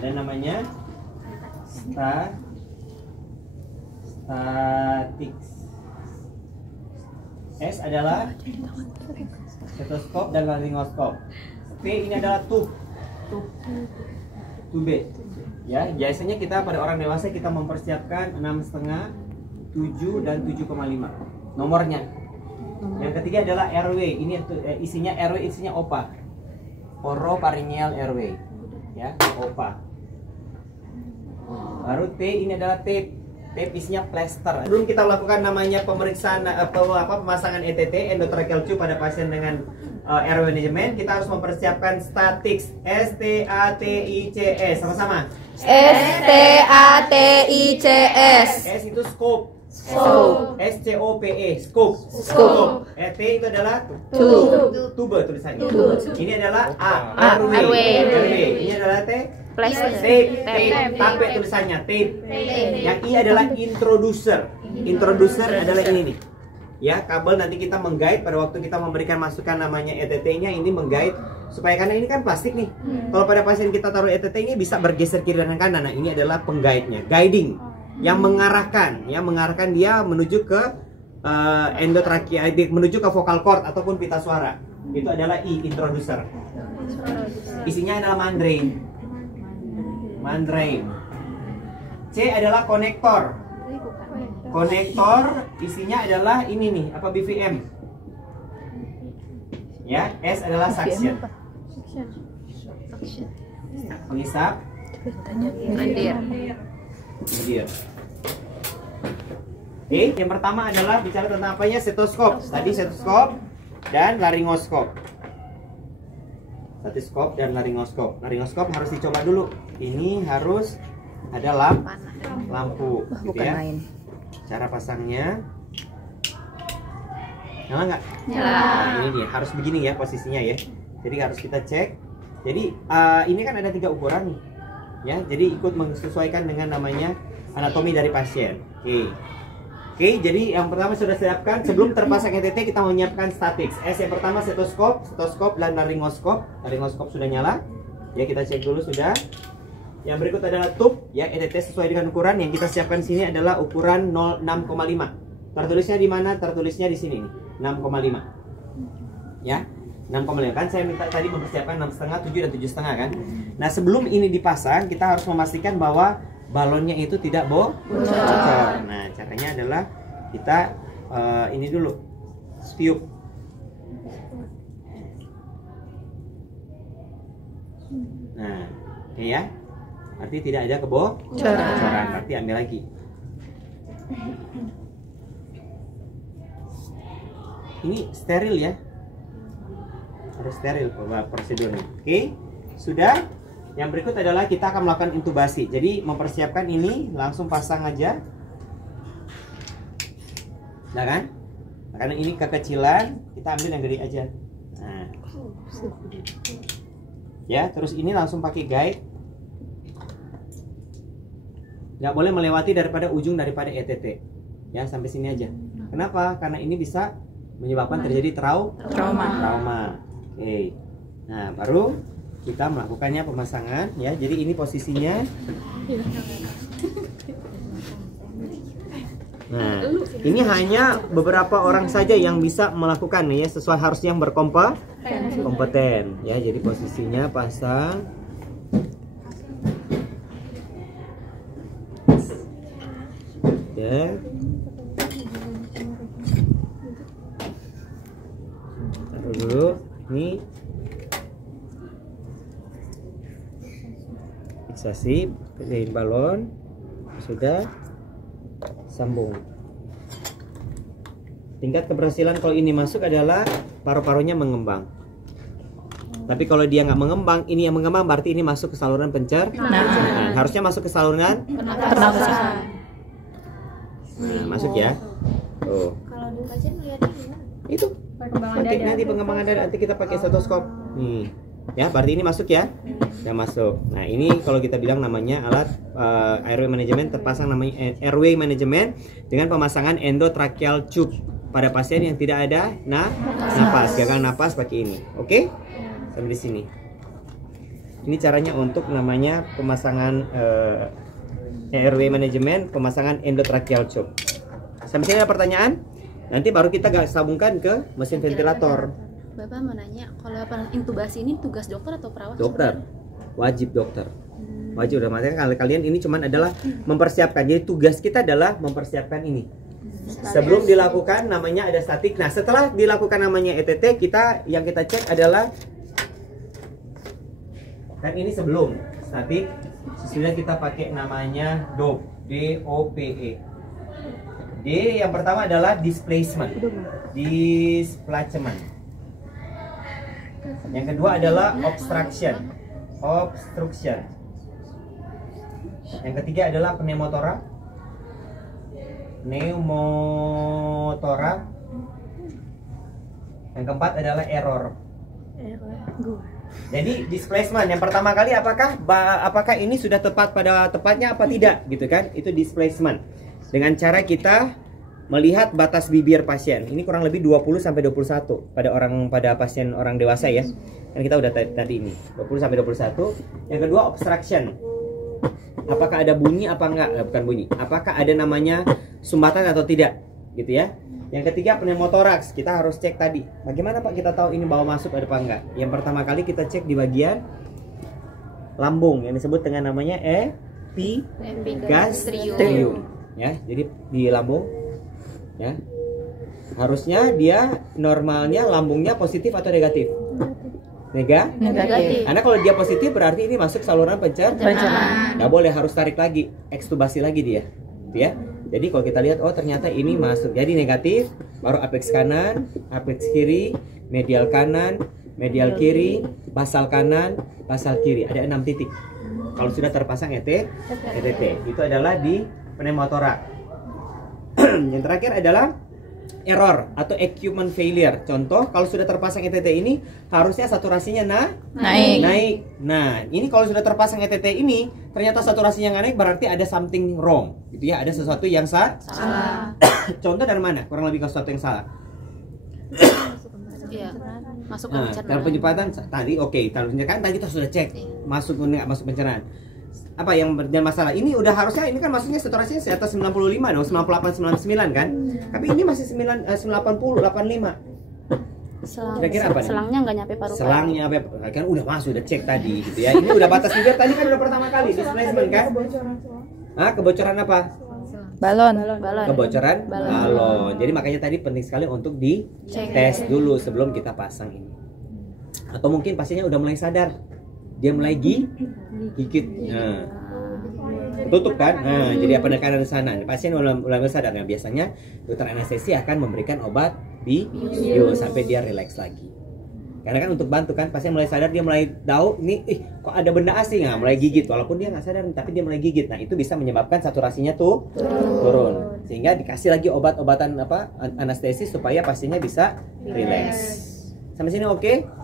Ada namanya statics. S adalah stetoskop dan laryngoskop. T ini adalah tube. Ya, biasanya kita pada orang dewasa kita mempersiapkan 6,5, 7 dan 7,5 nomornya. Yang ketiga adalah airway. Ini isinya airway, isinya OPA. Oropharyngeal airway. Ya, OPA. Baru T ini adalah tape. Tape isinya plaster. Sebelum kita melakukan namanya pemeriksaan pemasangan ETT endotracheal tube pada pasien dengan airway management, kita harus mempersiapkan statics. S-T-A-T-I-C-S. Sama-sama. S-T-A-T-I-C-S. S itu scope. S-C-O-P-E. Scope. T itu adalah tube tulisannya. Ini adalah A. Airway. Ini adalah T. Tape tulisannya. Tape. Yang I adalah introducer. Introducer adalah ini nih. Ya, kabel nanti kita menggait pada waktu kita memberikan masukan namanya ETT-nya, ini menggait supaya, karena ini kan plastik nih. Kalau pada pasien kita taruh ETT-nya bisa bergeser kiri dan kanan. Nah, ini adalah penggaitnya, guiding, yang mengarahkan dia menuju ke endotrakia, menuju ke vocal cord ataupun pita suara. Itu adalah I, introducer. Isinya adalah membrane. C adalah konektor. Konektor isinya adalah ini nih, BVM. Ya, S adalah suction. Pengisap. Mendir. Yang pertama adalah bicara tentang apanya? Stetoskop. Tadi stetoskop dan laryngoskop. Stetoskop dan laryngoskop. Laryngoskop harus dicoba dulu. Ini harus ada lampu, gitu ya. Cara pasangnya, nyala nggak? Nyala. Nah, ini dia, harus begini ya posisinya ya. Jadi harus kita cek. Jadi ini kan ada 3 ukuran nih, ya. Jadi ikut menyesuaikan dengan namanya anatomi dari pasien. Oke, jadi yang pertama sudah siapkan. Sebelum terpasang ETT kita menyiapkan statics. S yang pertama stetoskop dan laryngoskop. Laryngoskop sudah nyala. Ya, kita cek dulu sudah. Yang berikut adalah tube, ya, ETT sesuai dengan ukuran. Yang kita siapkan sini adalah ukuran 6,5. Tertulisnya di mana? Tertulisnya di sini nih, 6,5. Ya, 6,5 kan saya minta tadi mempersiapkan 6,5, 7 dan 7,5 kan. Nah, sebelum ini dipasang kita harus memastikan bahwa balonnya itu tidak bocor. Nah, caranya adalah kita ini dulu, tiup. Nah, oke ya. Arti tidak ada kebocoran. Berarti ambil lagi. Ini steril ya. Harus steril prosedurnya. Oke, sudah. Yang berikut adalah kita akan melakukan intubasi. Jadi mempersiapkan ini, langsung pasang aja. Nah kan? Karena ini kekecilan, kita ambil yang gede aja. Nah. Ya, terus ini langsung pakai guide. Nggak boleh melewati daripada ujung daripada ETT. Ya, sampai sini aja. Kenapa? Karena ini bisa menyebabkan terjadi trauma. Oke. Nah, baru kita melakukannya pemasangan ya. Jadi ini posisinya. Nah, ini hanya beberapa orang saja yang bisa melakukan ya, sesuai harus yang berkompeten ya. Jadi posisinya pasang. Ya. Taruh dulu ini. Fiksasi, pilih balon, sudah sambung. Tingkat keberhasilan kalau ini masuk adalah paru-parunya mengembang. Tapi kalau dia nggak mengembang, ini yang mengembang berarti ini masuk ke saluran pencernaan. Harusnya masuk ke saluran pernafasan. Nah, masuk ya. Tuh. Kalau di pasien melihatnya gimana? Itu. Nanti pengembangan dada nanti kita pakai stetoskop. Nih. Ya, berarti ini masuk ya. Ya, masuk. Nah, ini kalau kita bilang namanya alat airway management, terpasang namanya airway management dengan pemasangan endotracheal tube pada pasien yang tidak ada napas, gagal napas pakai ini. Oke? Sampai di sini. Ini caranya untuk namanya pemasangan airway management, pemasangan endotracheal tube. Sampai sini ada pertanyaan? Nanti baru kita sambungkan ke mesin ventilator. Bapak mau nanya, kalau intubasi ini tugas dokter atau perawat? Dokter, wajib dokter. Wajib, udah makanya kalian ini cuman adalah mempersiapkan. Jadi tugas kita adalah mempersiapkan ini. Sebelum dilakukan namanya ada statik. Nah, setelah dilakukan namanya ETT, yang kita cek adalah kan ini sebelum statik, sesudah kita pakai namanya DOPE, D-O-P-E. D yang pertama adalah displacement. Yang kedua adalah obstruction. Yang ketiga adalah pneumotora. Yang keempat adalah error. Jadi displacement yang pertama kali apakah ini sudah tepat pada tepatnya apa tidak gitu kan? Itu displacement. Dengan cara kita melihat batas bibir pasien. Ini kurang lebih 20 sampai 21 pada pasien orang dewasa ya. Kan kita udah tadi ini 20 sampai 21. Yang kedua obstruction. Apakah ada bunyi apa enggak? Bukan bunyi. Apakah ada namanya sumbatan atau tidak? Gitu ya. Yang ketiga pneumotoraks, kita harus cek tadi. Bagaimana Pak kita tahu ini bawa masuk ada apa enggak? Yang pertama kali kita cek di bagian lambung yang disebut dengan namanya epigastrium. Ya, jadi di lambung ya. Harusnya dia normalnya lambungnya positif atau negatif? Negatif. Karena kalau dia positif berarti ini masuk saluran pencernaan. Nggak boleh, harus tarik lagi, ekstubasi lagi dia. Gitu ya. Jadi kalau kita lihat, oh ternyata ini masuk. Jadi negatif, baru apex kanan, apex kiri, medial kanan, medial kiri, basal kanan, basal kiri. Ada 6 titik. Kalau sudah terpasang ETT, itu adalah di pneumotoraks. Yang terakhir adalah error atau equipment failure. Contoh, kalau sudah terpasang ETT ini harusnya saturasinya naik. Nah, ini kalau sudah terpasang ETT ini ternyata saturasinya nggak naik, berarti ada something wrong, gitu ya. Ada sesuatu yang salah. Contoh dari mana? Kurang lebih sesuatu yang salah. Iya, masuk ke pencernaan. Dalam penyemprotan tadi kan tadi kita sudah cek masuk nggak masuk pencernaan. Apa yang berjalan masalah ini udah harusnya ini kan maksudnya saturasinya di atas 95 dong, 98 99 kan. Tapi ini masih 80 85. Kira-kira apa nih? Selangnya nggak nyampe paru-paru. Selangnya kan udah masuk, udah cek tadi gitu ya. Ini udah batas bibir tadi kan udah pertama kali displacement kan? Kebocoran apa? Balon. Kebocoran balon. Jadi makanya tadi penting sekali untuk dites dulu sebelum kita pasang ini. Atau mungkin pasiennya udah mulai sadar. Dia mulai gigit. Nah, tutup kan? Nah, jadi penekanan di sana. Pasien mulai sadar. Nah, biasanya dokter anestesi akan memberikan obat bius sampai dia rileks lagi. Karena kan untuk bantu kan, pasien mulai sadar, dia mulai tahu ini kok ada benda asing, mulai gigit walaupun dia nggak sadar tapi dia mulai gigit. Nah, itu bisa menyebabkan saturasinya turun. Sehingga dikasih lagi obat-obatan anestesi supaya pasiennya bisa rileks. Sampai sini oke?